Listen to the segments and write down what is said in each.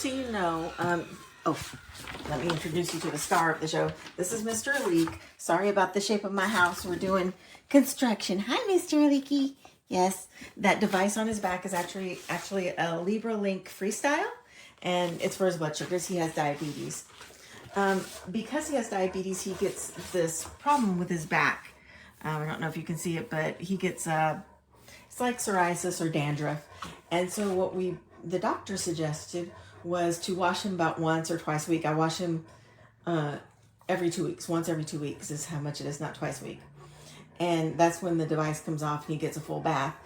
just so you know, let me introduce you to the star of the show. This is Mr. Leek. Sorry about the shape of my house. We're doing construction. Hi, Mr. Leaky. Yes, that device on his back is actually a Libra Link Freestyle, and it's for his blood sugars. He has diabetes. Because he has diabetes, he gets this problem with his back. I don't know if you can see it, but he gets it's like psoriasis or dandruff. And so what the doctor suggested was to wash him about once or twice a week. I wash him every 2 weeks. Once every 2 weeks is how much it is, not twice a week. And that's when the device comes off and he gets a full bath.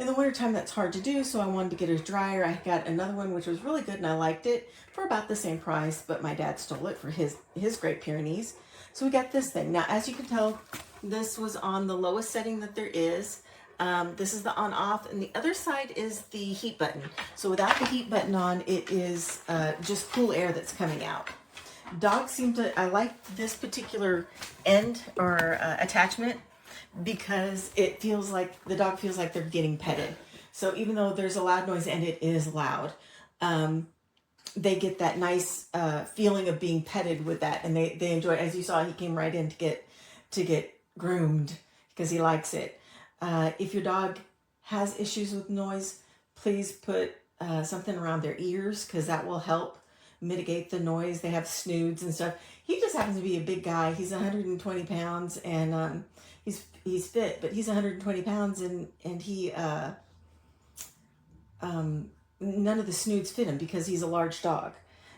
In the wintertime, that's hard to do, so I wanted to get his dryer. I got another one, which was really good, and I liked it for about the same price, but my dad stole it for his Great Pyrenees. So we got this thing. Now, as you can tell, this was on the lowest setting that there is. This is the on-off, and the other side is the heat button. So without the heat button on, it is just cool air that's coming out. Dogs seem to, I like this particular end or attachment because it feels like, the dog feels like they're getting petted. So even though there's a loud noise, and it is loud, they get that nice feeling of being petted with that, and they enjoy it. As you saw, he came right in to get groomed because he likes it. If your dog has issues with noise, please put something around their ears because that will help mitigate the noise. They have snoods and stuff. He just happens to be a big guy. He's 120 pounds and he's fit, but he's 120 pounds and he none of the snoods fit him because he's a large dog.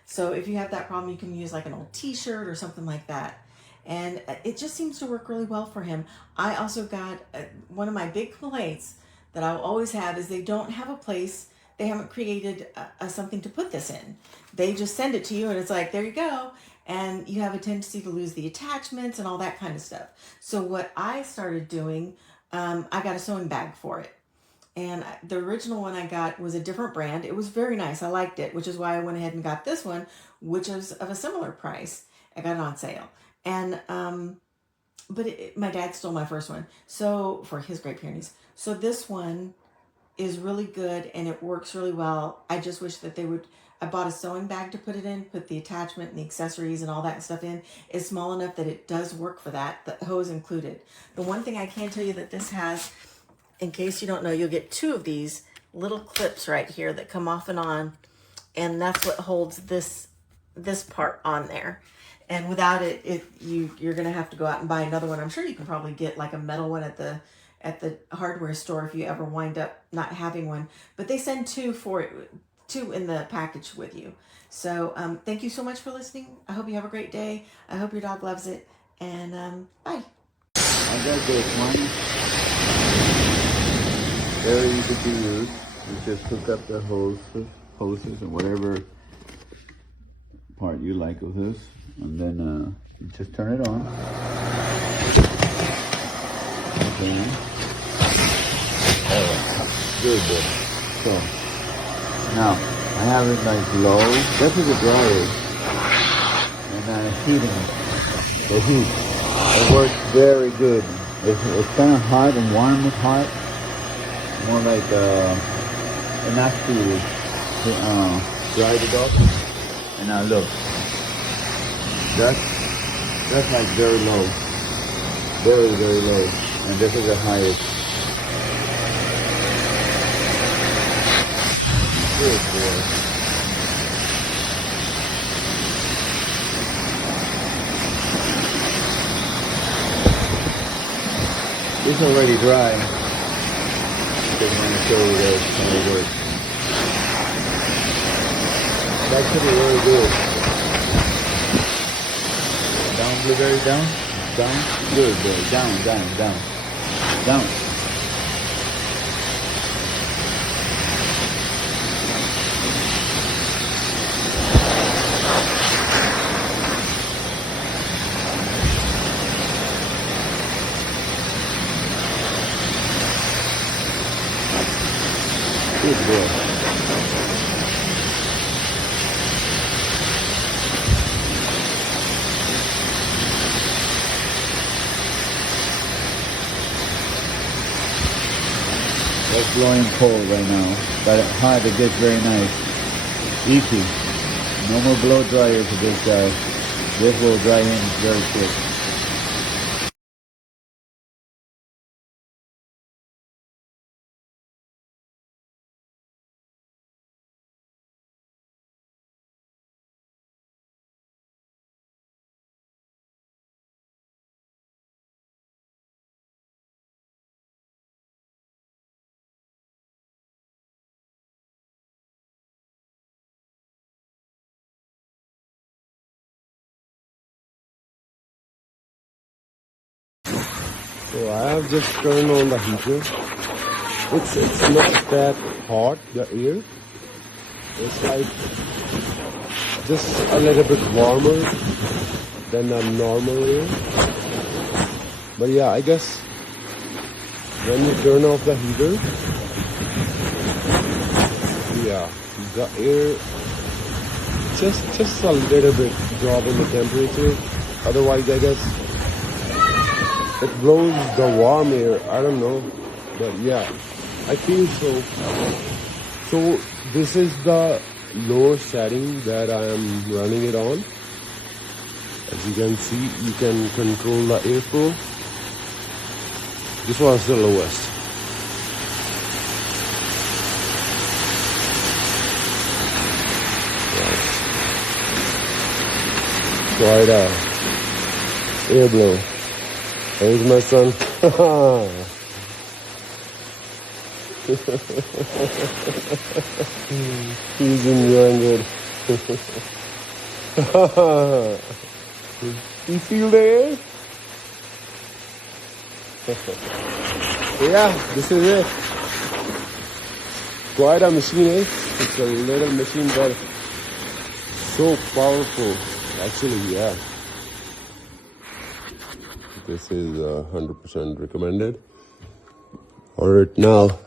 So if you have that problem, you can use like an old t-shirt or something like that. And it just seems to work really well for him. I also got one of my big complaints that I'll always have is they don't have a place. They haven't created something to put this in. They just send it to you and it's like, there you go. And you have a tendency to lose the attachments and all that kind of stuff. So what I started doing, I got a sewing bag for it. And the original one I got was a different brand. It was very nice. I liked it, which is why I went ahead and got this one, which is of a similar price. I got it on sale. And, but my dad stole my first one. So for his Great Pyrenees. So this one is really good and it works really well. I just wish that I bought a sewing bag to put it in, put the attachment and the accessories and all that stuff in. It's small enough that it does work for that, the hose included. The one thing I can tell you that this has, in case you don't know, you'll get 2 of these little clips right here that come off and on. And that's what holds this part on there. And without it, you're going to have to go out and buy another one. I'm sure you can probably get like a metal one at the hardware store if you ever wind up not having one. But they send 2 in the package with you. So thank you so much for listening. I hope you have a great day. I hope your dog loves it. And bye. I got this one. Very easy to use. You just hook up the hoses and whatever part you like of this. And then you just turn it on. Okay. Oh, good, good. So, now, I have it like low. This is a dryer. And heating the heat. It works very good. It's kind of hot and warm with hot. More like enough to dry it up. And now look. That's like very low. Very, very low. And this is the highest. Good boy. It's already dry. Just want to show you guys how it works. It's actually really good. Down, blueberry, down, good, good, down. Good boy. It's blowing cold right now, but hot it gets very nice. Easy. No more blow dryer for this guy. This will dry in very quick. So I have just turned on the heater. It's not that hot, the air. It's like just a little bit warmer than the normal air. But yeah, I guess when you turn off the heater, yeah, the air just a little bit drop in the temperature. Otherwise, I guess it blows the warm air. I don't know, but yeah, I feel so. So this is the lower setting that I am running it on. As you can see, you can control the airflow. This was the lowest. Quite a air blow. There's my son. He's enjoying it. You feel the air? Yeah, this is it. Quite a machine, eh? It's a little machine, but so powerful. Actually, yeah. This is 100% recommended. Order it now.